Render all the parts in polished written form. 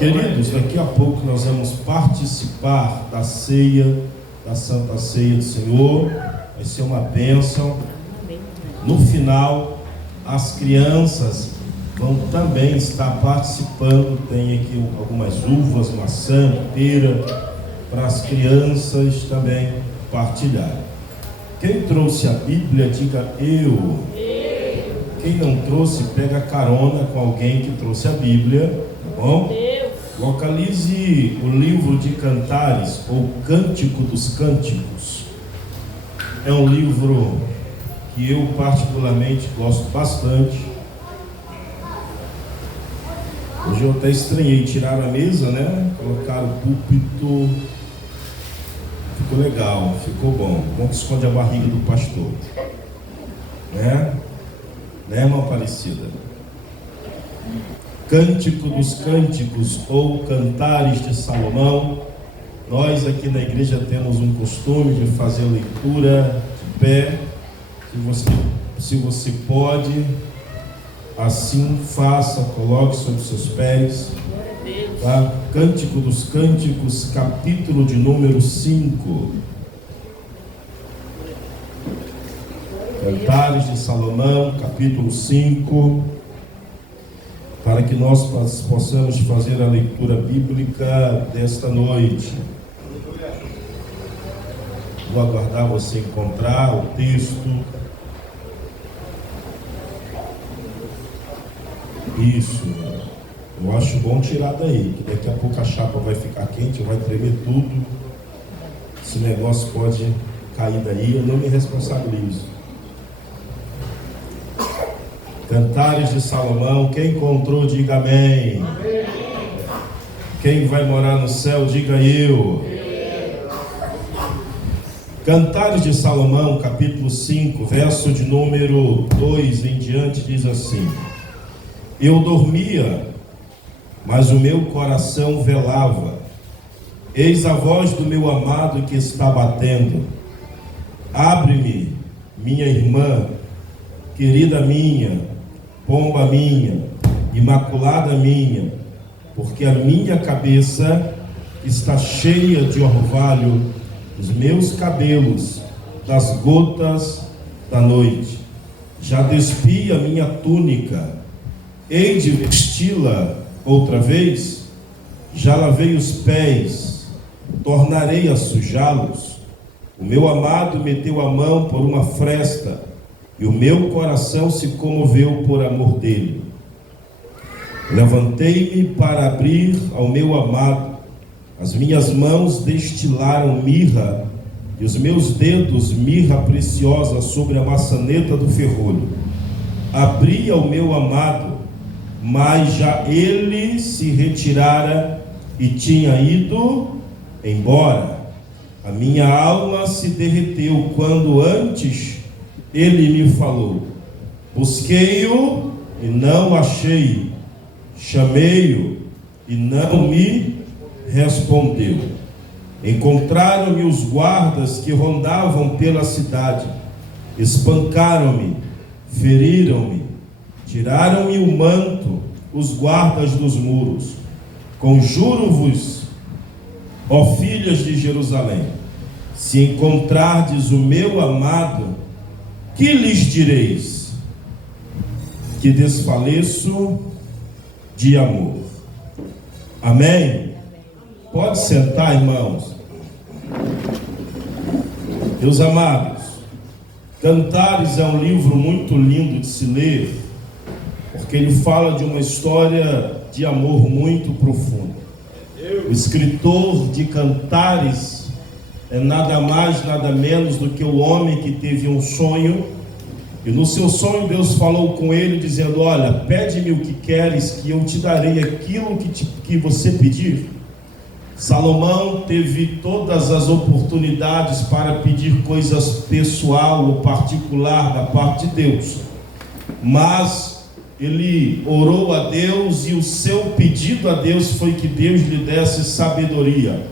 Queridos, daqui a pouco nós vamos participar da ceia, da Santa Ceia do Senhor. Vai ser uma bênção. No final, as crianças vão também estar participando. Tem aqui algumas uvas, maçã, pera, para as crianças também partilharem. Quem trouxe a Bíblia, diga eu. Quem não trouxe, pega carona com alguém que trouxe a Bíblia, tá bom? Localize o livro de Cantares, ou Cântico dos Cânticos. É um livro que eu particularmente gosto bastante. Hoje eu até estranhei, tiraram a mesa, né? Colocaram o púlpito. Ficou legal, ficou bom. Bom que esconde a barriga do pastor. Né, irmã Aparecida? Cântico dos Cânticos, ou Cantares de Salomão. Nós aqui na igreja temos um costume de fazer leitura de pé. Se você pode, assim faça, coloque sobre seus pés. Tá? Cântico dos Cânticos, capítulo de número 5. Cantares de Salomão, capítulo 5. Para que nós possamos fazer a leitura bíblica desta noite. Vou aguardar você encontrar o texto. Isso. Eu acho bom tirar daí, que daqui a pouco a chapa vai ficar quente, vai tremer tudo. Esse negócio pode cair daí, eu não me responsabilizo. Cantares de Salomão, quem encontrou, diga amém. Amém. Quem vai morar no céu, diga eu. Cantares de Salomão, capítulo 5, verso de número 2 em diante, diz assim: Eu dormia, mas o meu coração velava. Eis a voz do meu amado que está batendo. Abre-me, minha irmã, querida minha, pomba minha, imaculada minha, porque a minha cabeça está cheia de orvalho, os meus cabelos das gotas da noite. Já despi a minha túnica, hei de vesti-la outra vez. Já lavei os pés, tornarei a sujá-los. O meu amado meteu a mão por uma fresta, e o meu coração se comoveu por amor dele. Levantei-me para abrir ao meu amado. As minhas mãos destilaram mirra, e os meus dedos mirra preciosa sobre a maçaneta do ferrolho. Abri ao meu amado, mas já ele se retirara e tinha ido embora. A minha alma se derreteu quando antes ele me falou. Busquei-o e não achei. Chamei-o e não me respondeu. Encontraram-me os guardas que rondavam pela cidade. Espancaram-me, feriram-me, tiraram-me o manto, os guardas dos muros. Conjuro-vos, ó filhas de Jerusalém, se encontrardes o meu amado, que lhes direis? Que desfaleço de amor. Amém? Pode sentar, irmãos. Meus amados, Cantares é um livro muito lindo de se ler, porque ele fala de uma história de amor muito profunda. O escritor de Cantares é nada mais, nada menos do que o homem que teve um sonho, e no seu sonho Deus falou com ele dizendo: olha, pede-me o que queres, que eu te darei aquilo que você pedir. Salomão teve todas as oportunidades para pedir coisas pessoal ou particular da parte de Deus, mas ele orou a Deus, e o seu pedido a Deus foi que Deus lhe desse sabedoria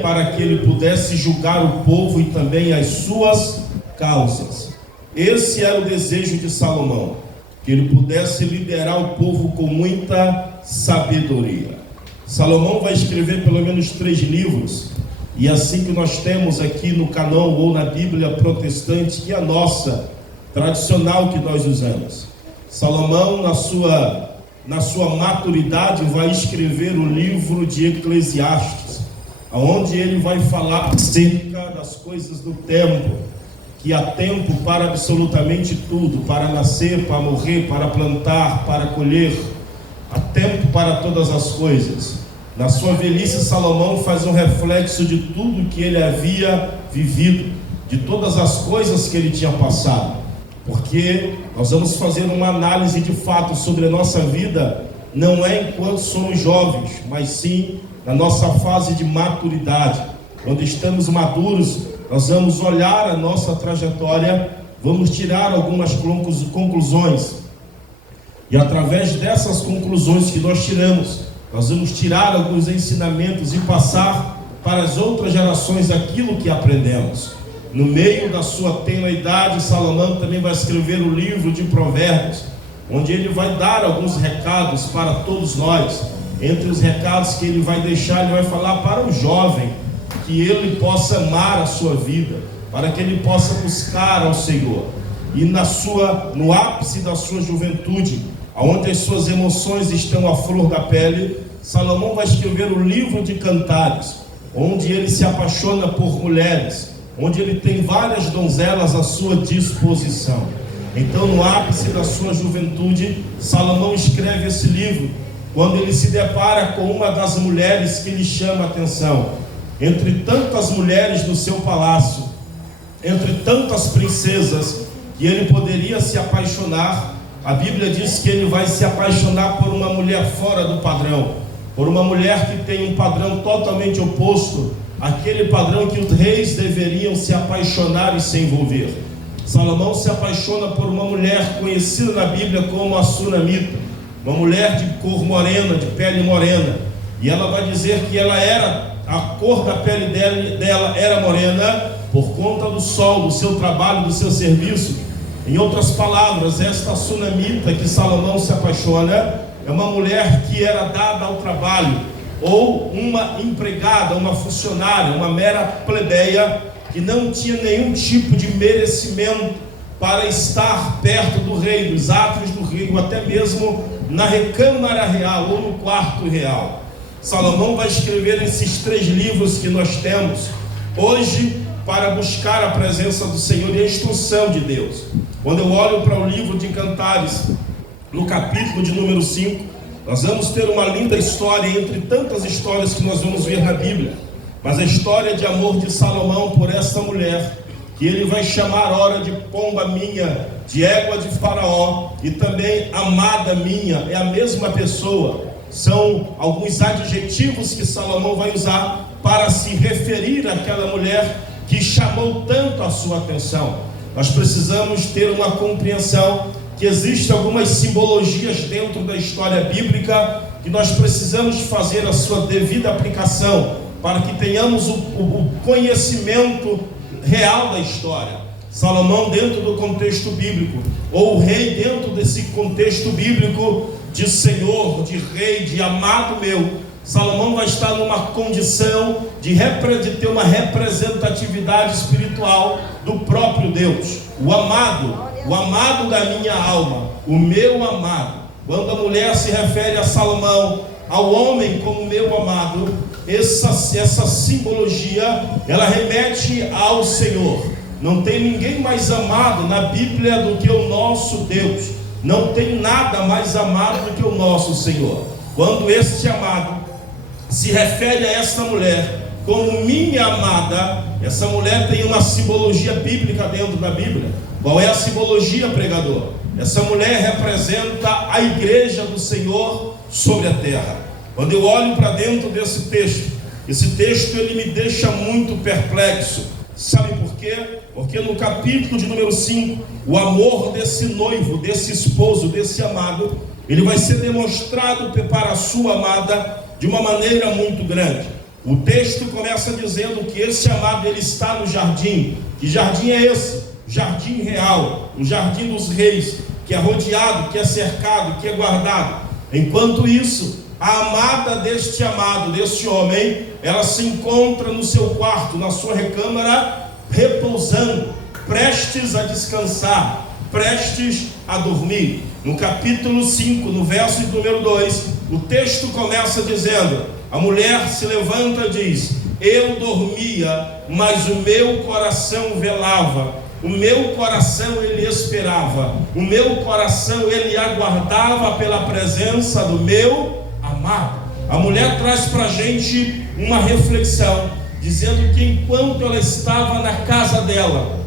para que ele pudesse julgar o povo e também as suas causas. Esse era o desejo de Salomão, que ele pudesse liderar o povo com muita sabedoria. Salomão vai escrever pelo menos 3 livros, e assim que nós temos aqui no Cânon ou na Bíblia protestante, que é a nossa, tradicional, que nós usamos. Salomão, na sua maturidade, vai escrever o livro de Eclesiastes, onde ele vai falar acerca das coisas do tempo, que há tempo para absolutamente tudo, para nascer, para morrer, para plantar, para colher, há tempo para todas as coisas. Na sua velhice, Salomão faz um reflexo de tudo que ele havia vivido, de todas as coisas que ele tinha passado, porque nós vamos fazer uma análise de fato sobre a nossa vida, não é enquanto somos jovens, mas sim na nossa fase de maturidade. Quando estamos maduros, nós vamos olhar a nossa trajetória, vamos tirar algumas conclusões, e através dessas conclusões que nós tiramos, nós vamos tirar alguns ensinamentos e passar para as outras gerações aquilo que aprendemos. No meio da sua tenra idade, Salomão também vai escrever o livro de Provérbios, onde ele vai dar alguns recados para todos nós. Entre os recados que ele vai deixar, ele vai falar para o jovem, que ele possa amar a sua vida, para que ele possa buscar ao Senhor. E no ápice da sua juventude, onde as suas emoções estão à flor da pele, Salomão vai escrever o livro de Cantares, onde ele se apaixona por mulheres, onde ele tem várias donzelas à sua disposição. Então, no ápice da sua juventude, Salomão escreve esse livro, quando ele se depara com uma das mulheres que lhe chama a atenção. Entre tantas mulheres no seu palácio, entre tantas princesas que ele poderia se apaixonar, a Bíblia diz que ele vai se apaixonar por uma mulher fora do padrão, por uma mulher que tem um padrão totalmente oposto àquele padrão que os reis deveriam se apaixonar e se envolver. Salomão se apaixona por uma mulher conhecida na Bíblia como a Sunamita, uma mulher de cor morena, de pele morena, e ela vai dizer que a cor da pele dela era morena por conta do sol, do seu trabalho, do seu serviço. Em outras palavras, esta Sunamita que Salomão se apaixona é uma mulher que era dada ao trabalho, ou uma empregada, uma funcionária, uma mera plebeia, que não tinha nenhum tipo de merecimento para estar perto do rei, dos átrios do rei, ou até mesmo na recâmara real ou no quarto real. Salomão vai escrever esses 3 livros que nós temos hoje para buscar a presença do Senhor e a instrução de Deus. Quando eu olho para o livro de Cantares, no capítulo de número 5, nós vamos ter uma linda história, entre tantas histórias que nós vamos ver na Bíblia, mas a história de amor de Salomão por essa mulher, que ele vai chamar ora de pomba minha, de égua de Faraó, e também amada minha, é a mesma pessoa. São alguns adjetivos que Salomão vai usar para se referir àquela mulher que chamou tanto a sua atenção. Nós precisamos ter uma compreensão que existem algumas simbologias dentro da história bíblica que nós precisamos fazer a sua devida aplicação para que tenhamos o conhecimento real da história. Salomão, dentro do contexto bíblico, ou o rei dentro desse contexto bíblico de Senhor, de rei, de amado meu, Salomão vai estar numa condição de ter uma representatividade espiritual do próprio Deus. O amado da minha alma, o meu amado. Quando a mulher se refere a Salomão, ao homem como meu amado, essa simbologia, ela remete ao Senhor. Não tem ninguém mais amado na Bíblia do que o nosso Deus. Não tem nada mais amado do que o nosso Senhor. Quando este amado se refere a esta mulher como minha amada, essa mulher tem uma simbologia bíblica dentro da Bíblia. Qual é a simbologia, pregador? Essa mulher representa a igreja do Senhor sobre a terra. Quando eu olho para dentro desse texto, esse texto ele me deixa muito perplexo. Sabe por quê? Porque no capítulo de número 5, o amor desse noivo, desse esposo, desse amado, ele vai ser demonstrado para a sua amada de uma maneira muito grande. O texto começa dizendo que esse amado ele está no jardim. Que jardim é esse? Jardim real, o jardim dos reis, que é rodeado, que é cercado, que é guardado. Enquanto isso, a amada deste amado, deste homem, ela se encontra no seu quarto, na sua recâmara, repousando, prestes a descansar, prestes a dormir. No capítulo 5, no verso de número 2, o texto começa dizendo: a mulher se levanta e diz: eu dormia, mas o meu coração velava. O meu coração ele esperava, o meu coração ele aguardava pela presença do meu amado. A mulher traz para a gente uma reflexão, dizendo que enquanto ela estava na casa dela,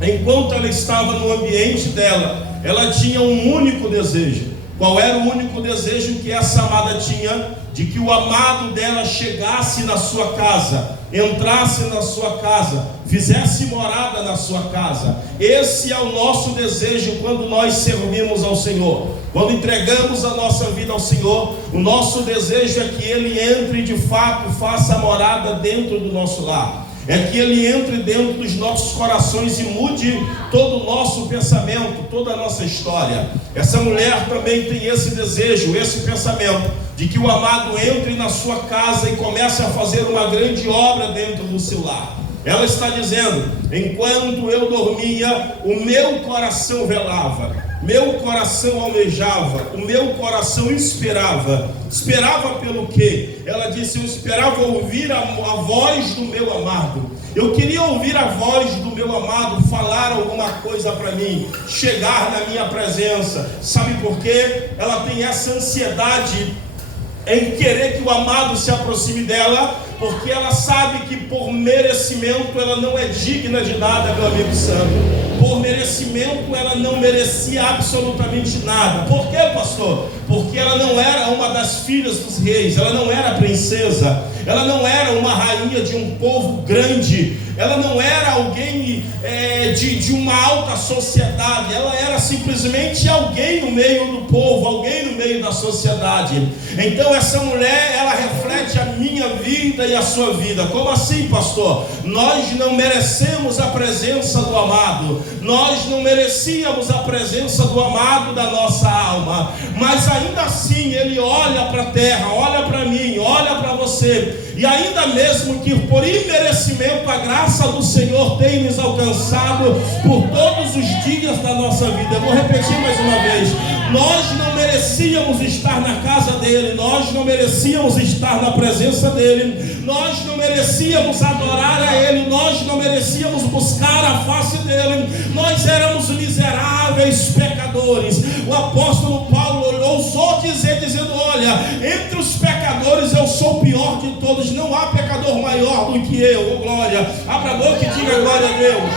enquanto ela estava no ambiente dela, ela tinha um único desejo. Qual era o único desejo que essa amada tinha? De que o amado dela chegasse na sua casa, entrasse na sua casa, fizesse morada na sua casa. Esse é o nosso desejo quando nós servimos ao Senhor. Quando entregamos a nossa vida ao Senhor, o nosso desejo é que Ele entre de fato, faça morada dentro do nosso lar. É que Ele entre dentro dos nossos corações e mude todo o nosso pensamento, toda a nossa história. Essa mulher também tem esse desejo, esse pensamento, de que o amado entre na sua casa e comece a fazer uma grande obra dentro do seu lar. Ela está dizendo: enquanto eu dormia, o meu coração velava, meu coração almejava, o meu coração esperava. Esperava pelo quê? Ela disse: eu esperava ouvir a voz do meu amado. Eu queria ouvir a voz do meu amado falar alguma coisa para mim, chegar na minha presença. Sabe por quê? Ela tem essa ansiedade em querer que o amado se aproxime dela, porque ela sabe que por merecimento ela não é digna de nada, meu amigo santo. Por merecimento ela não merecia absolutamente nada. Por quê, pastor? Porque ela não era uma das filhas dos reis, ela não era princesa, ela não era uma rainha de um povo grande, ela não era alguém de uma alta sociedade, ela era simplesmente alguém no meio do povo, alguém no meio da sociedade. Então essa mulher, ela reflete a minha vida e a sua vida. Como assim, pastor? Nós não merecemos a presença do amado, nós não merecíamos a presença do amado da nossa alma, mas ainda assim Ele olha para a terra, olha para mim, olha para você, e ainda mesmo que por imerecimento a graça do Senhor tem nos alcançado por todos os dias da nossa vida. Eu vou repetir mais uma vez: nós não merecíamos estar na casa dele, nós não merecíamos estar na presença dele, nós não merecíamos adorar a ele, nós não merecíamos buscar a face dele, nós éramos miseráveis pecadores. O apóstolo Paulo ousou dizer, dizendo: olha, entre os pecadores eu sou o pior de todos, não há pecador maior do que eu. Oh, glória, abra a boca e diga glória a Deus.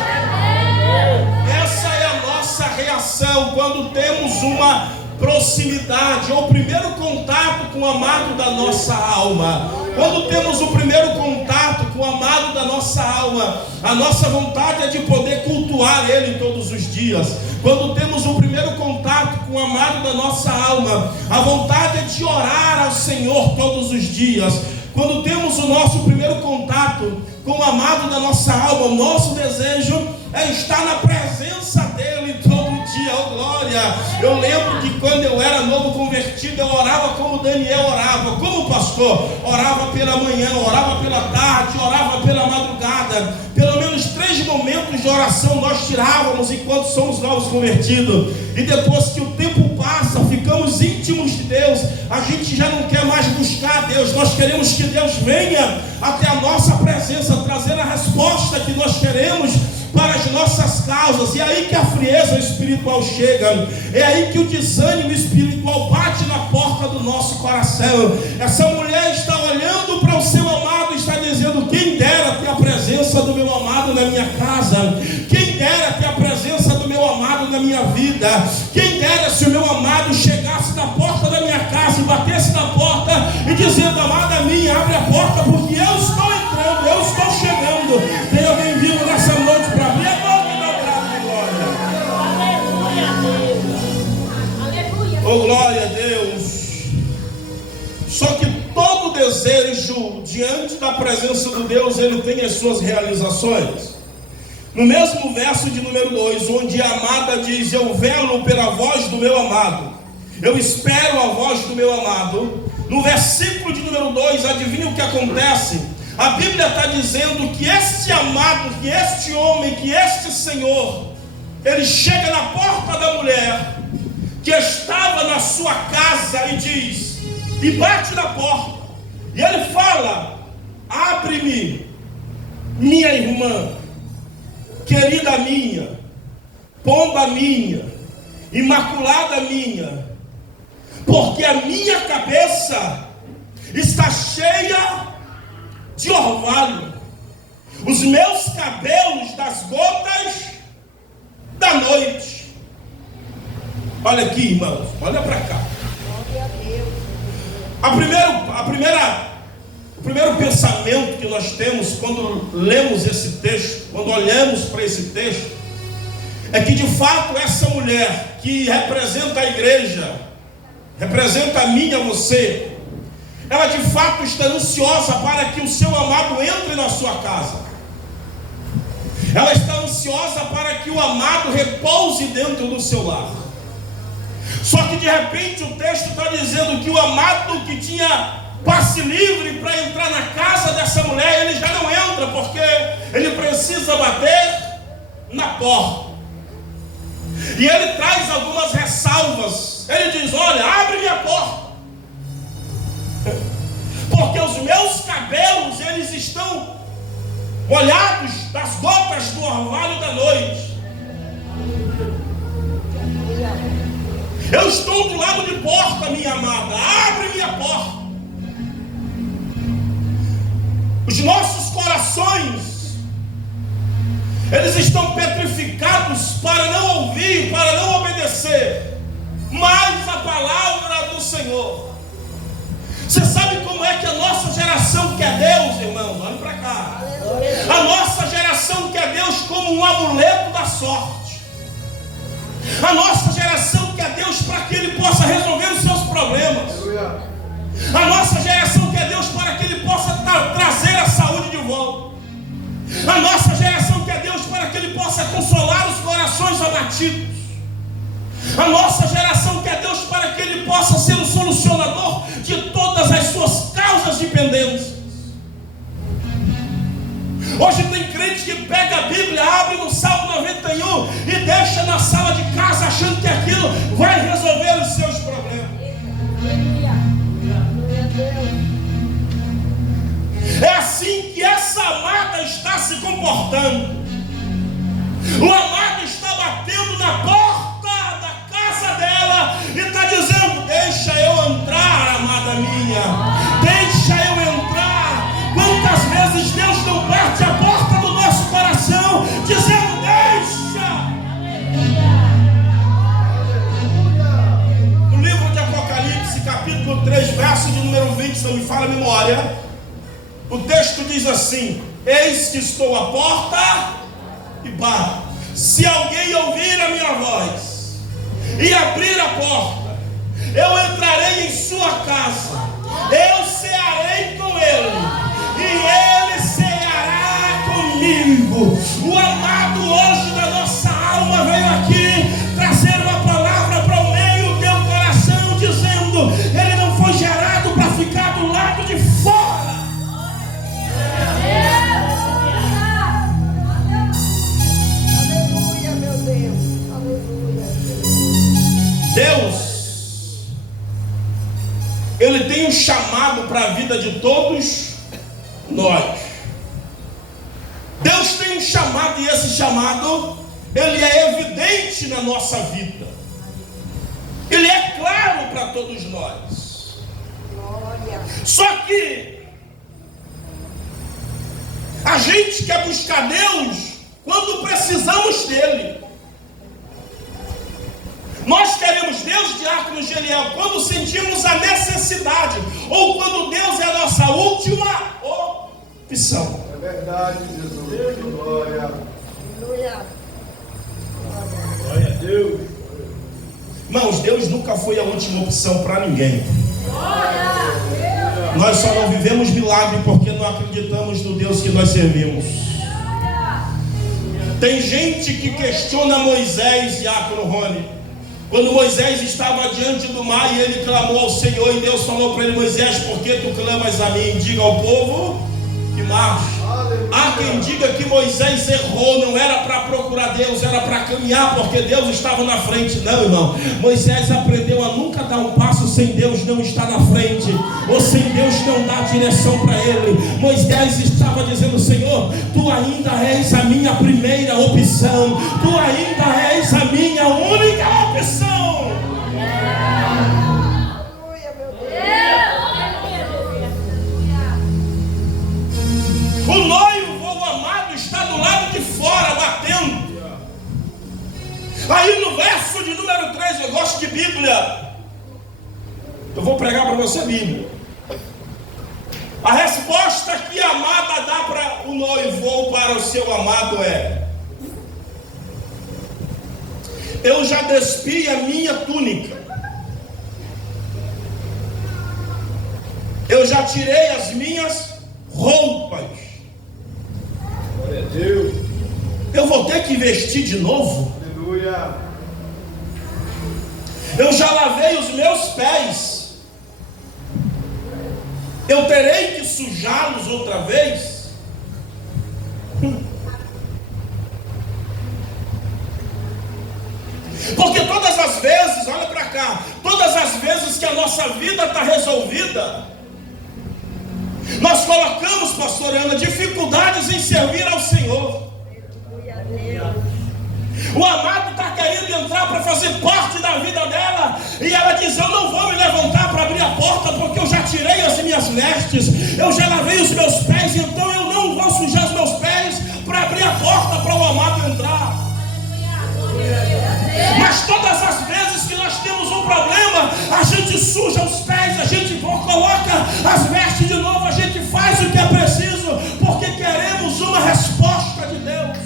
Essa é a nossa reação quando temos uma proximidade, ou primeiro contato com o amado da nossa alma. Quando temos o primeiro contato com o amado da nossa alma, a nossa vontade é de poder cultuar Ele todos os dias. Quando temos o primeiro contato com o amado da nossa alma, a vontade é de orar ao Senhor todos os dias. Quando temos o nosso primeiro contato com o amado da nossa alma, o nosso desejo é estar na presença dEle todo dia. Oh, glória! Eu lembro que quando eu era novo convertido, eu orava como Daniel orava. Como pastor? Orava pela manhã, orava pela tarde, orava pela madrugada. Pelo menos 3 momentos de oração nós tirávamos enquanto somos novos convertidos. E depois que o tempo passa, ficamos íntimos de Deus, a gente já não quer mais buscar a Deus. Nós queremos que Deus venha até a nossa presença, trazendo a resposta que nós queremos para as nossas causas. E é aí que a frieza espiritual chega, é aí que o desânimo espiritual bate na porta do nosso coração. Essa mulher está olhando para o seu amado e está dizendo: quem dera ter a presença do meu amado na minha casa, quem dera ter a presença do meu amado na minha vida, quem dera se o meu amado chegasse na porta da minha casa e batesse na porta e dizendo: amada minha, abre a porta porque eu estou entrando, eu estou chegando. Tem alguém vivo nessa noite para abrir a boca e dar um brado de glória? Aleluia! Oh, glória a Deus! Só que todo desejo diante da presença de Deus, ele tem as suas realizações. No mesmo verso de número 2, onde a amada diz: eu velo pela voz do meu amado, Eu espero a voz do meu amado. No versículo de número 2, adivinha o que acontece? A Bíblia está dizendo que este amado, que este homem, que este Senhor, ele chega na porta da mulher que estava na sua casa e diz, e bate na porta, e ele fala: abre-me, minha irmã, querida minha, pomba minha, imaculada minha, porque a minha cabeça está cheia de orvalho, os meus cabelos das gotas da noite. Olha aqui, irmãos, olha para cá. O primeiro pensamento que nós temos quando lemos esse texto, quando olhamos para esse texto, é que de fato essa mulher que representa a igreja, representa a mim e a você, ela de fato está ansiosa para que o seu amado entre na sua casa. Ela está ansiosa para que o amado repouse dentro do seu lar. Só que de repente o texto está dizendo que o amado que tinha passe livre para entrar na casa dessa mulher, ele já não entra, porque ele precisa bater na porta. E ele traz algumas ressalvas. Ele diz: olha, abre minha porta, porque os meus cabelos, eles estão molhados das gotas do orvalho da noite. Eu estou do lado de porta, minha amada, abre minha porta. Os nossos corações, eles estão petrificados para não ouvir, para não obedecer mais a palavra do Senhor. Você sabe como é que a nossa geração quer Deus, irmão? Olha para cá. A nossa geração quer Deus como um amuleto da sorte. A nossa geração quer Deus para que Ele possa resolver os seus problemas. A nossa geração quer Deus para que Ele possa trazer a saúde de volta. A nossa geração quer Deus para que Ele possa consolar os corações abatidos. A nossa geração quer Deus para que Ele possa ser o solucionador de todas as suas causas de pendência. Hoje tem crente que pega a Bíblia, abre no Salmo 91 e deixa na sala de casa achando que aquilo vai resolver os seus problemas. É assim que essa amada está se comportando. O amado está batendo na porta da casa dela e está dizendo: deixa eu entrar, amada minha, deixa eu entrar. Quantas vezes Deus não bate a porta do nosso coração dizendo: deixa. No livro de Apocalipse, capítulo 3, verso de número 20, se não me falha a memória, o texto diz assim: eis que estou à porta e bato. Se alguém ouvir a minha voz e abrir a porta, eu entrarei em sua casa, eu cearei com ele e ele ceará comigo. O amado hoje da nossa alma veio aqui trazer uma palavra para o meio do teu coração, dizendo: ele não foi gerado para ficar do lado de fora. Deus, Ele tem um chamado para a vida de todos nós. Deus tem um chamado, e esse chamado, ele é evidente na nossa vida. Ele é claro para todos nós. Só que a gente quer buscar Deus quando precisamos dele. Nós queremos Deus, diácono Geliel, quando sentimos a necessidade, ou quando Deus é a nossa última opção. É verdade, Jesus. Glória. Aleluia. Glória a Deus. Irmãos, Deus nunca foi a última opção para ninguém. Nós só não vivemos milagre porque não acreditamos no Deus que nós servimos. Tem gente que questiona Moisés, diácono Rony. Quando Moisés estava diante do mar e ele clamou ao Senhor, e Deus falou para ele: Moisés, por que tu clamas a mim? Diga ao povo que marche. Há quem diga que Moisés errou, não era para procurar Deus, era para caminhar, porque Deus estava na frente. Não, irmão, Moisés aprendeu a nunca dar um passo sem Deus não estar na frente, ou sem Deus não dar direção para ele. Moisés estava dizendo: Senhor, tu ainda és a minha primeira opção, tu ainda és a minha única opção. O noivo, o amado, está do lado de fora, batendo. Aí no verso de número 3, eu gosto de Bíblia. Eu vou pregar para você a Bíblia. A resposta que a amada dá para o noivo ou para o seu amado é: eu já despi a minha túnica, eu já tirei as minhas roupas. Glória a Deus. Eu vou ter que vestir de novo? Aleluia. Eu já lavei os meus pés, eu terei que sujá-los outra vez? Porque todas as vezes, olha para cá, todas as vezes que a nossa vida está resolvida, nós colocamos, pastor Ana, dificuldades em servir ao Senhor. O amado está querendo entrar para fazer parte da vida dela, e ela diz: eu não vou me levantar para abrir a porta, porque eu já tirei as minhas vestes, eu já lavei os meus pés, então eu não vou sujar os meus pés para abrir a porta para o amado entrar. Mas todas as vezes que nós temos um problema, a gente suja os pés, a gente coloca as vestes de novo, a gente faz o que é preciso, porque queremos uma resposta de Deus.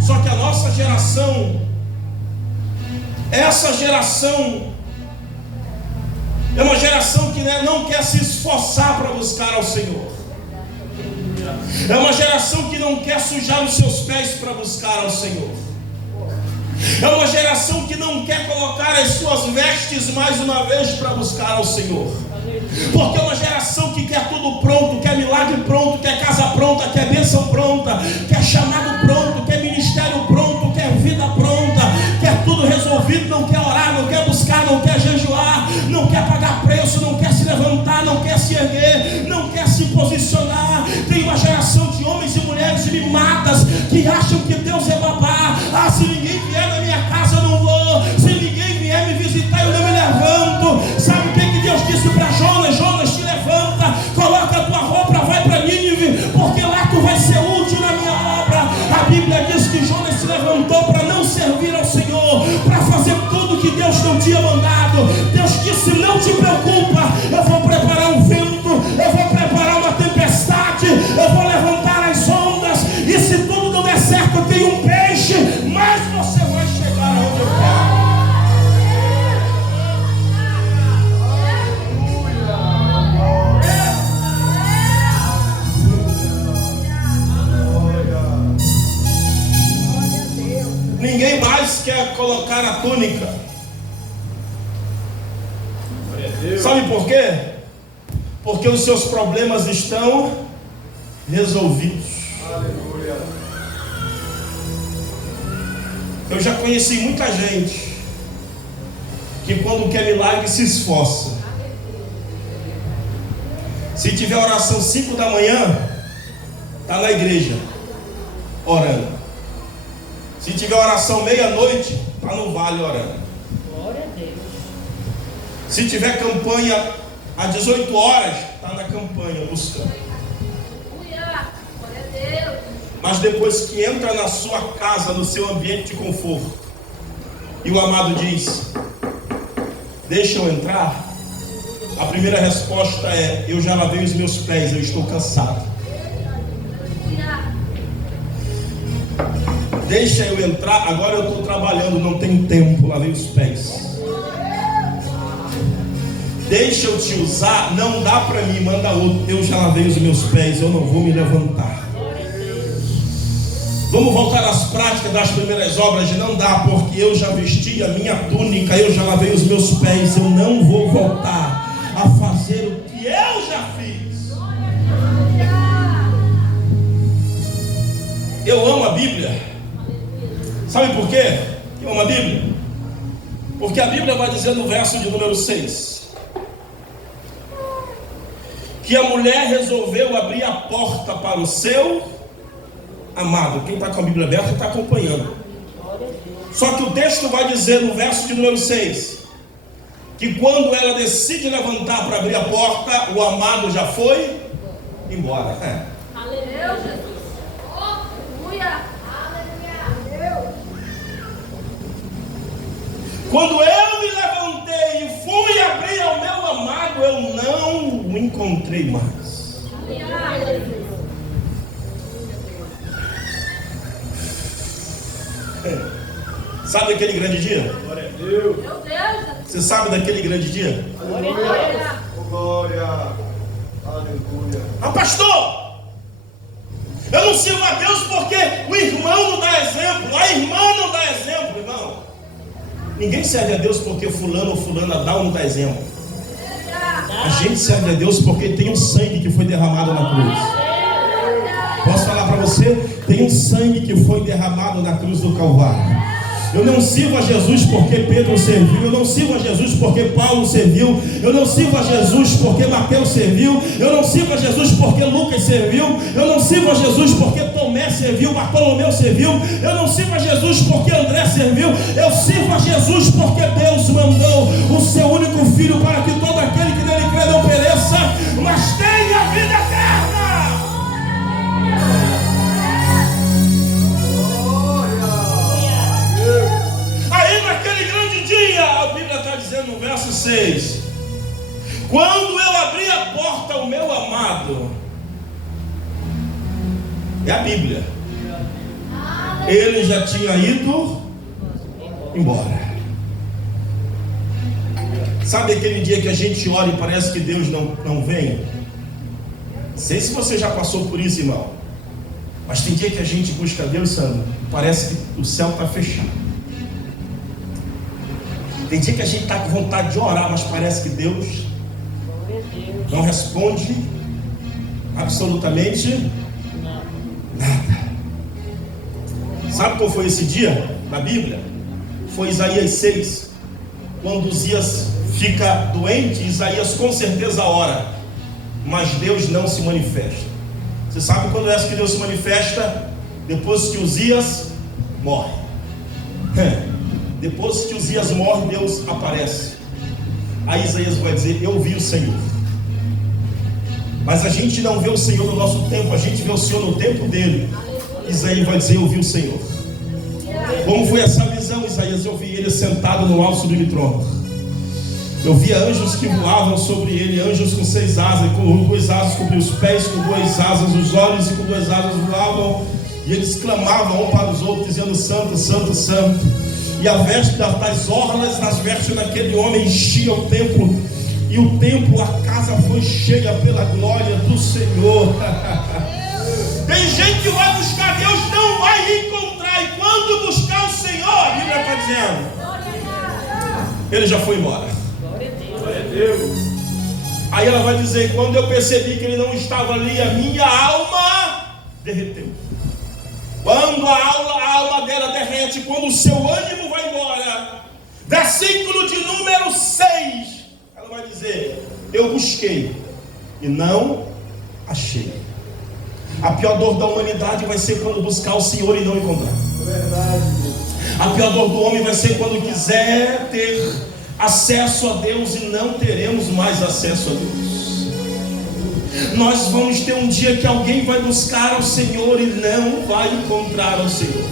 Só que a nossa geração, essa geração, é uma geração que não quer se esforçar para buscar ao Senhor. É uma geração que não quer sujar os seus pés para buscar ao Senhor. É uma geração que não quer colocar as suas vestes mais uma vez para buscar ao Senhor. Porque é uma geração que quer tudo pronto, quer milagre pronto, quer casa pronta, quer bênção pronta, quer chamado pronto, quer ministério pronto, quer vida pronta, quer tudo resolvido, não quer orar, não quer buscar, não quer jejuar, não quer pagar preço, não quer se levantar, não quer se erguer, não quer se posicionar. Tem uma geração de homens e mulheres mimadas que acham que Deus é babá. Ah, se ninguém vier na minha casa eu não vou, se ninguém vier me visitar eu não me levanto. Sabe o que Deus disse para Jonas? Jonas, te levanta, coloca a tua roupa, vai para Nínive, porque lá tu vai ser útil na minha obra. A Bíblia diz que Jonas se levantou para não servir ao Senhor, para fazer tudo que Deus não tinha mandado. Deus disse: não te preocupa, eu vou preparar um vento, eu vou preparar uma tempestade, eu vou levantar as ondas, e se tudo não der certo eu tenho um peixe, mas você vai chegar onde eu quero. Ninguém mais quer colocar a túnica. Sabe por quê? Porque os seus problemas estão resolvidos. Aleluia. Eu já conheci muita gente que quando quer milagre se esforça. Se tiver oração 5 da manhã, está na igreja orando. Se tiver oração meia-noite, está no vale orando. Glória a Deus. Se tiver campanha às 18 horas, está na campanha buscando. Glória a Deus. Mas depois que entra na sua casa, no seu ambiente de conforto, e o amado diz: deixa eu entrar, a primeira resposta é: eu já lavei os meus pés, eu estou cansado. Deixa eu entrar, agora eu estou trabalhando, não tenho tempo, lavei os pés. Deixa eu te usar, não dá para mim, manda outro. Eu já lavei os meus pés, eu não vou me levantar. Vamos voltar às práticas das primeiras obras. Não dá, porque eu já vesti a minha túnica, eu já lavei os meus pés. Eu não vou voltar a fazer o que eu já fiz. Eu amo a Bíblia. Sabe por quê que eu amo a Bíblia? Porque a Bíblia vai dizer no verso de número 6 que a mulher resolveu abrir a porta para o seu amado. Quem está com a Bíblia aberta está acompanhando. Só que o texto vai dizer no verso de número 6 que quando ela decide levantar para abrir a porta, o amado já foi embora. Aleluia, Jesus. Aleluia. Aleluia. Quando eu me levantei e fui abrir ao meu amado, eu não o encontrei mais. Sabe daquele grande dia? Glória a Deus. Meu Deus. Você sabe daquele grande dia? Aleluia. Oh, glória. Aleluia. Ah, pastor, eu não sirvo a Deus porque o irmão não dá exemplo, a irmã não dá exemplo, irmão. Ninguém serve a Deus porque fulano ou fulana dá ou não dá exemplo. A gente serve a Deus porque tem um sangue que foi derramado na cruz. Posso falar para você? Tem um sangue que foi derramado na cruz do Calvário. Eu não sirvo a Jesus porque Pedro serviu. Eu não sirvo a Jesus porque Paulo serviu. Eu não sirvo a Jesus porque Mateus serviu. Eu não sirvo a Jesus porque Lucas serviu. Eu não sirvo a Jesus porque Tomé serviu, Bartolomeu serviu. Eu não sirvo a Jesus porque André serviu. Eu sirvo a Jesus porque Deus mandou o seu único filho para que todo aquele que nele crê não pereça, mas tenha a vida eterna. Aí naquele grande dia, a Bíblia está dizendo no verso 6: quando eu abri a porta ao meu amado, é a Bíblia, ele já tinha ido embora. Sabe aquele dia que a gente ora e parece que Deus não vem? Não sei se você já passou por isso, irmão, mas tem dia que a gente busca Deus, Sandro, parece que o céu está fechado. Tem dia que a gente está com vontade de orar, mas parece que Deus não responde absolutamente nada. Sabe qual foi esse dia na Bíblia? Foi Isaías 6. Quando Uzias fica doente, Isaías com certeza ora, mas Deus não se manifesta. Você sabe quando é que Deus se manifesta? Depois que Uzias morre. Depois que Uzias morre, Deus aparece. Aí Isaías vai dizer: eu vi o Senhor. Mas a gente não vê o Senhor no nosso tempo, a gente vê o Senhor no tempo dele. Isaías vai dizer: eu vi o Senhor. Como foi essa visão, Isaías? Eu vi ele sentado no alto sublime trono. Eu via anjos que voavam sobre ele, anjos com 6 asas, com 2 asas cobriam os pés, com 2 asas os olhos, e com 2 asas voavam. E eles clamavam um para os outros, dizendo: santo, santo, santo. E a veste das orlas, nas vestes daquele homem enchia o templo. E o templo, a casa foi cheia pela glória do Senhor. Tem gente que vai buscar Deus, não vai encontrar. E quando buscar o Senhor, a Bíblia está dizendo, ele já foi embora. Glória a Deus. Aí ela vai dizer: quando eu percebi que ele não estava ali, a minha alma derreteu. Quando a alma dela derrete, quando o seu ânimo vai embora, versículo de número 6, ela vai dizer: eu busquei e não achei. A pior dor da humanidade vai ser quando buscar o Senhor e não encontrar. Verdade. A pior dor do homem vai ser quando quiser ter acesso a Deus e não teremos mais acesso a Deus. Nós vamos ter um dia que alguém vai buscar ao Senhor e não vai encontrar ao Senhor.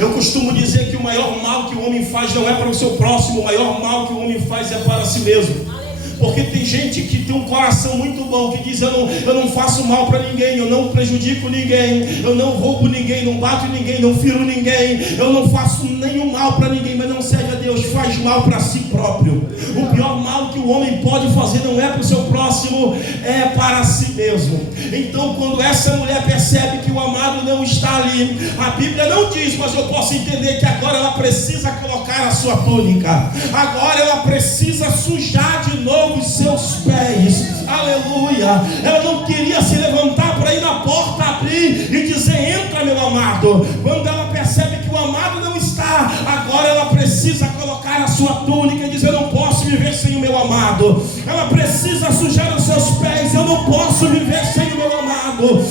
Eu costumo dizer que o maior mal que o homem faz não é para o seu próximo, o maior mal que o homem faz é para si mesmo. Porque tem gente que tem um coração muito bom, que diz: eu não faço mal para ninguém, eu não prejudico ninguém, eu não roubo ninguém, não bato ninguém, não firo ninguém, eu não faço nenhum mal para ninguém, mas não serve a Deus, faz mal para si próprio. O pior mal que o homem pode fazer não é para o seu próximo, é para si mesmo. Então, quando essa mulher percebe que o amado não está ali, a Bíblia não diz, mas eu posso entender que agora ela precisa colocar a sua túnica, agora ela precisa sujar de novo os seus pés. Aleluia. Ela não queria se levantar para ir na porta, abrir e dizer: entra, meu amado. Quando ela percebe que o amado não está, agora ela precisa colocar a sua túnica e dizer: eu não posso viver sem o meu amado. Ela precisa sujar os seus pés: eu não posso viver sem o meu amado.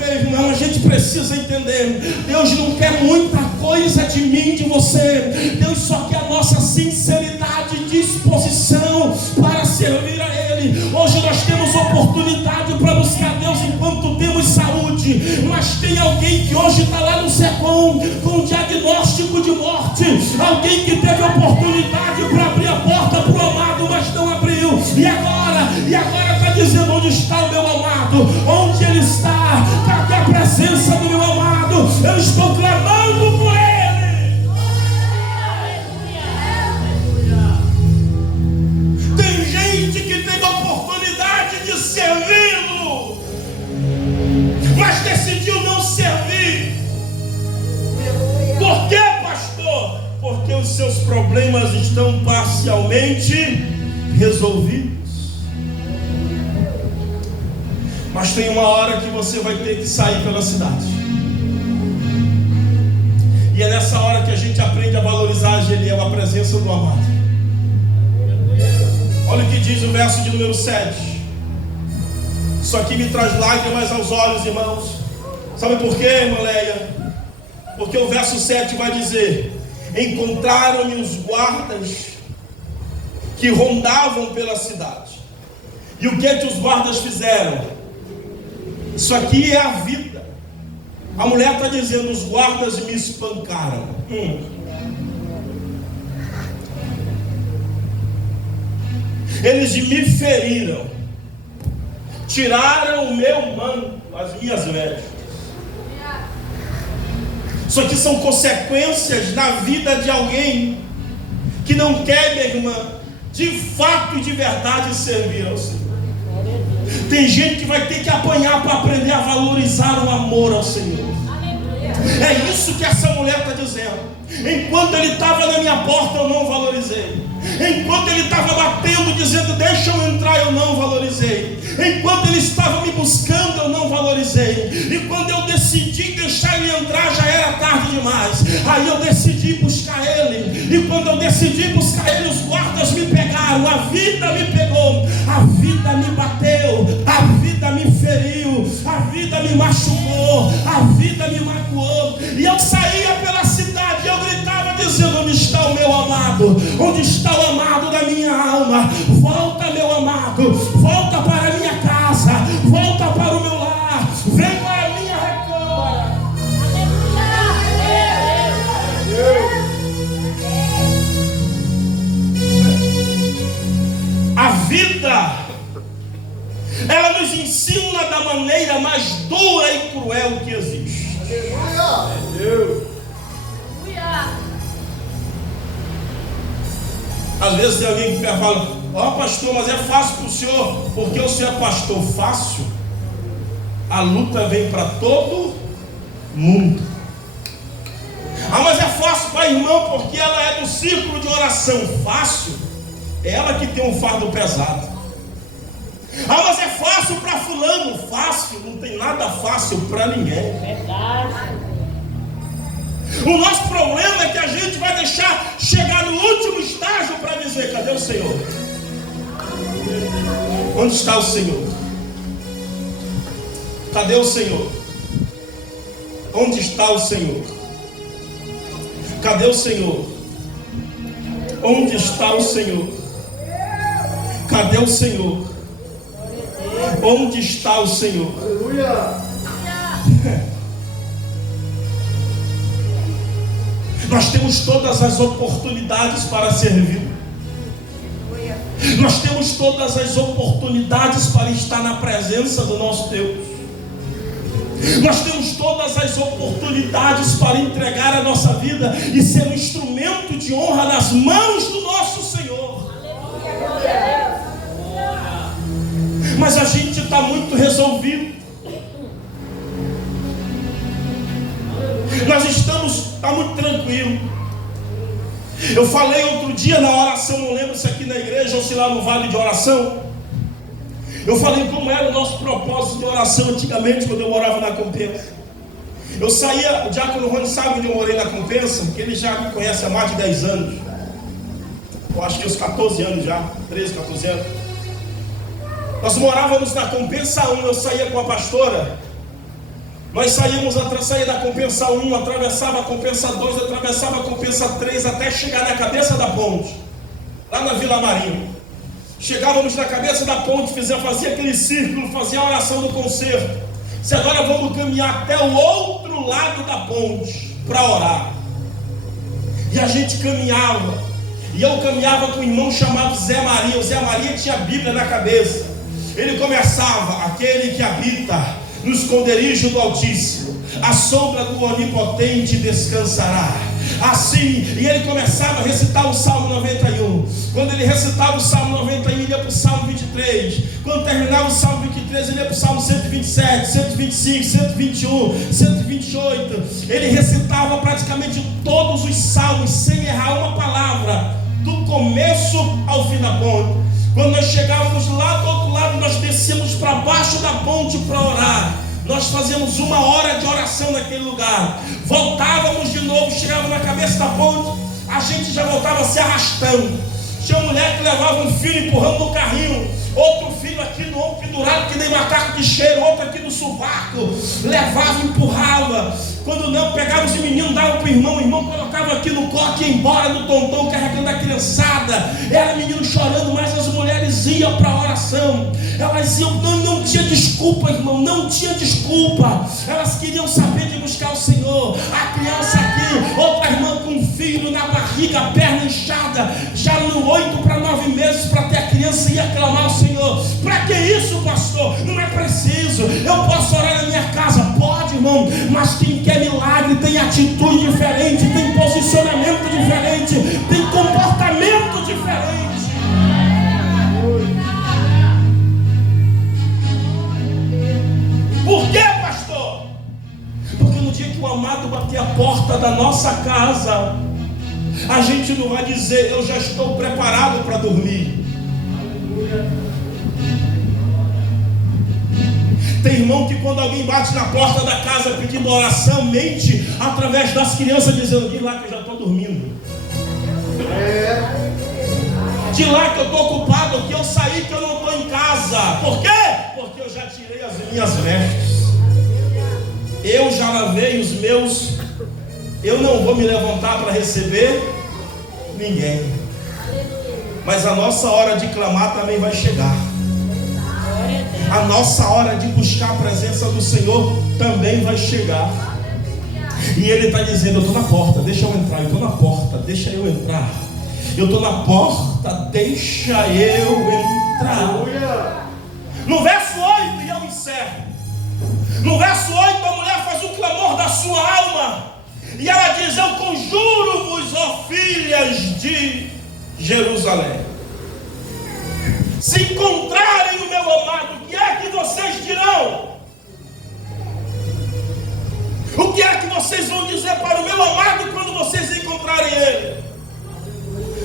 Meu irmão, a gente precisa entender, Deus não quer muita coisa de mim, de você. Deus só quer a nossa sinceridade e disposição para servir a Ele. Hoje nós temos oportunidade para buscar Deus enquanto temos saúde, mas tem alguém que hoje está lá no SECOM com diagnóstico de morte, alguém que teve oportunidade para abrir a porta para o amado, mas não abriu, e agora está dizendo: onde está o meu amado? Onde ele está? Cadê a presença do meu amado? Eu estou clamando por ele. Tem gente que teve a oportunidade de servi-lo, mas decidiu não servir. Por quê, pastor? Porque os seus problemas estão parcialmente resolvidos. Mas tem uma hora que você vai ter que sair pela cidade, e é nessa hora que a gente aprende a valorizar, Geliel, a presença do amado. Olha o que diz o verso de número 7. Isso aqui me traz lágrimas aos olhos, irmãos. Sabe por quê, irmã Leia? Porque o verso 7 vai dizer: encontraram-me os guardas que rondavam pela cidade. E o que é que os guardas fizeram? Isso aqui é a vida. A mulher está dizendo: os guardas me espancaram. Eles me feriram, tiraram o meu manto, as minhas vestes. Isso aqui são consequências na vida de alguém que não quer, minha irmã, de fato e de verdade servir ao Senhor. Tem gente que vai ter que apanhar para aprender a valorizar o amor ao Senhor. É isso que essa mulher está dizendo. Enquanto ele estava na minha porta, eu não valorizei. Enquanto ele estava batendo, dizendo: deixa eu entrar, eu não valorizei. Enquanto ele estava me buscando, eu não valorizei. E quando eu decidi deixar ele entrar, já era tarde demais. Aí eu decidi buscar ele. E quando eu decidi buscar ele, os guardas me pegaram. A vida me pegou, a vida me bateu, a vida me feriu, a vida me machucou, a vida me magoou. E eu saía pela cidade e eu gritava dizendo: onde está o meu amado? Onde está o amado da minha alma? Volta, meu amado, volta para a minha casa, volta para o meu lar, vem para a minha recâmara. A vida, ela nos ensina da maneira mais dura e cruel que existe. Deus. Às vezes tem alguém que fala: ó, pastor, mas é fácil para o senhor, porque o senhor é pastor. Fácil? A luta vem para todo mundo. Ah, mas é fácil para a irmã, porque ela é do círculo de oração. Fácil? É ela que tem um fardo pesado. Ah, mas é fácil para fulano. Fácil? Não tem nada fácil para ninguém. Verdade. O nosso problema é que a gente vai deixar chegar no último estágio para dizer: cadê o Senhor? Onde está o Senhor? Cadê o Senhor? Onde está o Senhor? Cadê o Senhor? Onde está o Senhor? Cadê o Senhor? Onde está o Senhor? Aleluia. Nós temos todas as oportunidades para servir. Nós temos todas as oportunidades para estar na presença do nosso Deus. Nós temos todas as oportunidades para entregar a nossa vida e ser um instrumento de honra nas mãos do nosso Senhor. Mas a gente está está muito resolvido. Nós está muito tranquilo. Eu falei outro dia na oração, não lembro se aqui na igreja ou se lá no vale de oração. Eu falei como era o nosso propósito de oração antigamente, quando eu morava na Compensa. Eu saía, o diácono Rony sabe onde eu morei na Compensa, porque ele já me conhece há mais de 10 anos. Eu acho que uns 14 anos já, 13, 14 anos. Nós morávamos na Compensa 1, eu saía com a pastora. Nós saía da Compensa 1, atravessava a Compensa 2, atravessava a Compensa 3, até chegar na cabeça da ponte, lá na Vila Marinho. Chegávamos na cabeça da ponte, fazia aquele círculo, fazia a oração do concerto. Se agora vamos caminhar até o outro lado da ponte, para orar. E a gente caminhava, e eu caminhava com um irmão chamado Zé Maria. O Zé Maria tinha a Bíblia na cabeça. Ele começava: aquele que habita no esconderijo do Altíssimo, a sombra do Onipotente descansará. Assim, e ele começava a recitar o Salmo 91. Quando ele recitava o Salmo 91, ele ia para o Salmo 23. Quando terminava o Salmo 23, ele ia para o Salmo 127, 125, 121, 128. Ele recitava praticamente todos os salmos, sem errar uma palavra, do começo ao fim da ponte. Quando nós chegávamos lá do outro lado, nós descíamos para baixo da ponte para orar. Nós fazíamos 1 hora de oração naquele lugar. Voltávamos de novo, chegávamos na cabeça da ponte, a gente já voltava se arrastando. Tinha mulher que levava um filho empurrando no carrinho, outro filho aqui no ombro pendurado que nem macaco de cheiro, outro aqui no sovaco, levava e empurrava. Quando não, pegava os meninos, dava para o irmão colocava aqui no coque e ia embora no tontão, carregando a criançada. Era menino chorando, mas as mulheres iam para a oração. Elas iam, não tinha desculpa, irmão, não tinha desculpa. Elas queriam saber de buscar o Senhor. A criança aqui, outra irmã com um filho na barriga, perna inchada, já no 8 para 9 meses, para ter a criança e aclamar ao Senhor. Para que isso, pastor? Não é preciso. Eu posso orar na minha casa? Pode, irmão, mas quem quer milagre tem atitude diferente, tem posicionamento diferente, tem comportamento diferente. Por quê, pastor? Porque no dia que o amado bater a porta da nossa casa, a gente não vai dizer: eu já estou preparado para dormir. Tem irmão que quando alguém bate na porta da casa pedindo oração, mente através das crianças, dizendo: diz lá que eu já estou dormindo. Diz lá que eu estou ocupado, que eu saí, que eu não estou em casa. Por quê? Porque eu já tirei as minhas vestes, eu já lavei os meus. Eu não vou me levantar para receber ninguém. Mas a nossa hora de clamar também vai chegar. A nossa hora de buscar a presença do Senhor também vai chegar. E Ele está dizendo: eu estou na porta, deixa eu entrar. Eu estou na porta, deixa eu entrar. Eu estou na porta, deixa eu entrar. No verso 8, e eu encerro. No verso 8, a mulher faz o clamor da sua alma. E ela diz: eu conjuro-vos, ó filhas de Jerusalém, se encontrarem o meu amado, o que é que vocês dirão? O que é que vocês vão dizer para o meu amado quando vocês encontrarem ele?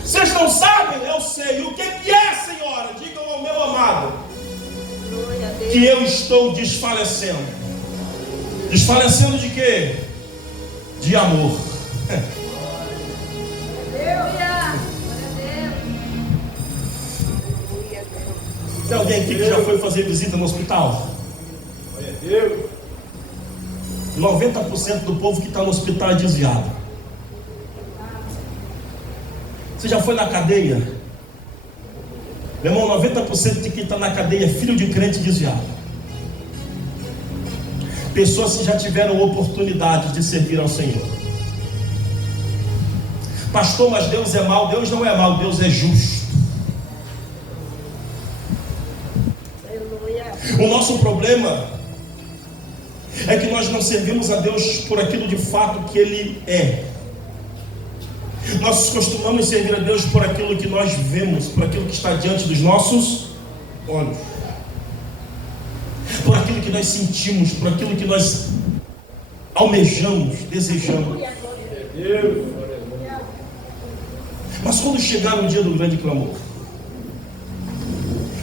Vocês não sabem? Eu sei. O que é, Senhora? Digam ao meu amado que eu estou desfalecendo. Desfalecendo de quê? De amor. Tem alguém aqui que já foi fazer visita no hospital? 90% do povo que está no hospital é desviado. Você já foi na cadeia? Meu irmão, 90% de quem está na cadeia é filho de crente desviado. Pessoas que já tiveram oportunidade de servir ao Senhor. Pastor, mas Deus é mau. Deus não é mau, Deus é justo. O nosso problema é que nós não servimos a Deus por aquilo de fato que Ele é. Nós costumamos servir a Deus por aquilo que nós vemos, por aquilo que está diante dos nossos olhos. aquilo que nós sentimos, por aquilo que nós almejamos, desejamos. Mas quando chegar o dia do grande clamor,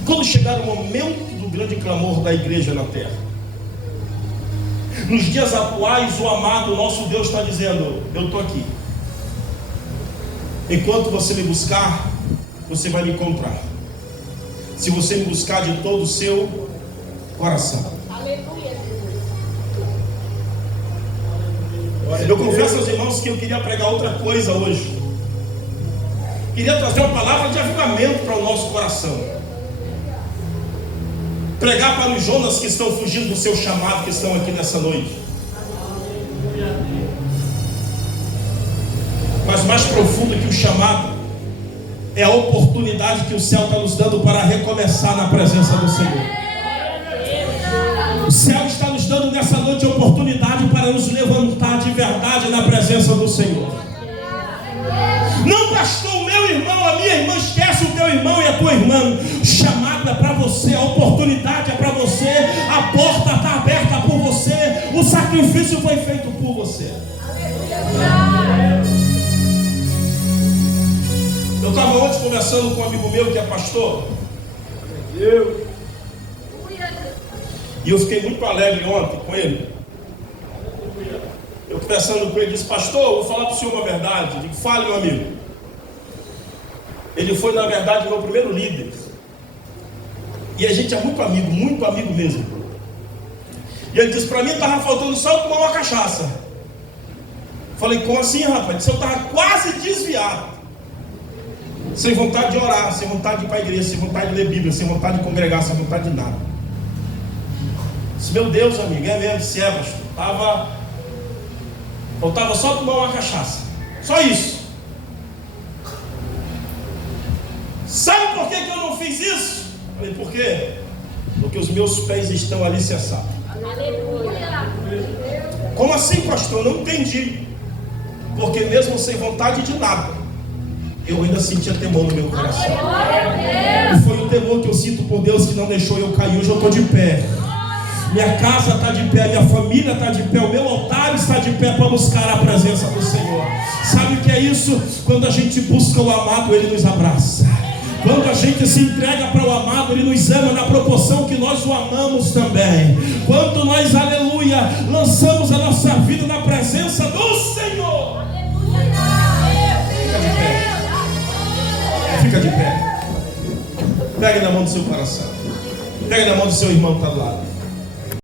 quando chegar o momento do grande clamor da igreja na terra, nos dias atuais, o amado nosso Deus está dizendo: eu estou aqui. Enquanto você me buscar, você vai me encontrar. Se você me buscar de todo o seu coração. Eu confesso aos irmãos que eu queria pregar outra coisa hoje. Queria trazer uma palavra de avivamento para o nosso coração. Pregar para os Jonas que estão fugindo do seu chamado, que estão aqui nessa noite. Mas mais profundo que o chamado é a oportunidade que o céu está nos dando para recomeçar na presença do Senhor. O céu está nos dando nessa noite a oportunidade para nos levantar de verdade na presença do Senhor. Não, pastor, o meu irmão, a minha irmã, esquece o teu irmão e a tua irmã. O chamado é para você, a oportunidade é para você, a porta está aberta por você, o sacrifício foi feito por você. Eu estava ontem conversando com um amigo meu que é pastor. E eu fiquei muito alegre ontem com ele. Eu conversando com ele, disse: pastor, eu vou falar para o senhor uma verdade. Eu digo: fale, meu amigo. Ele foi, na verdade, meu primeiro líder. E a gente é muito amigo mesmo. E ele disse: para mim estava faltando só tomar uma cachaça. Falei: como assim, rapaz? Ele disse: eu estava quase desviado. Sem vontade de orar, sem vontade de ir para a igreja, sem vontade de ler Bíblia, sem vontade de congregar, sem vontade de nada. Disse: meu Deus, amigo, é mesmo, se é, pastor. Faltava só tomar uma cachaça. Só isso. Sabe por que eu não fiz isso? Falei: por quê? Porque os meus pés estão alicerçados. Como assim, pastor? Eu não entendi. Porque mesmo sem vontade de nada, eu ainda sentia temor no meu coração. E foi o temor que eu sinto por Deus que não deixou eu cair. Hoje eu estou de pé. Minha casa está de pé, minha família está de pé, o meu altar está de pé para buscar a presença do Senhor. Sabe o que é isso? Quando a gente busca o amado, Ele nos abraça. Quando a gente se entrega para o amado, Ele nos ama na proporção que nós o amamos também. Quando nós, aleluia, lançamos a nossa vida na presença do Senhor. Fica de pé. Pegue na mão do seu coração. Pegue na mão do seu irmão que está do lado.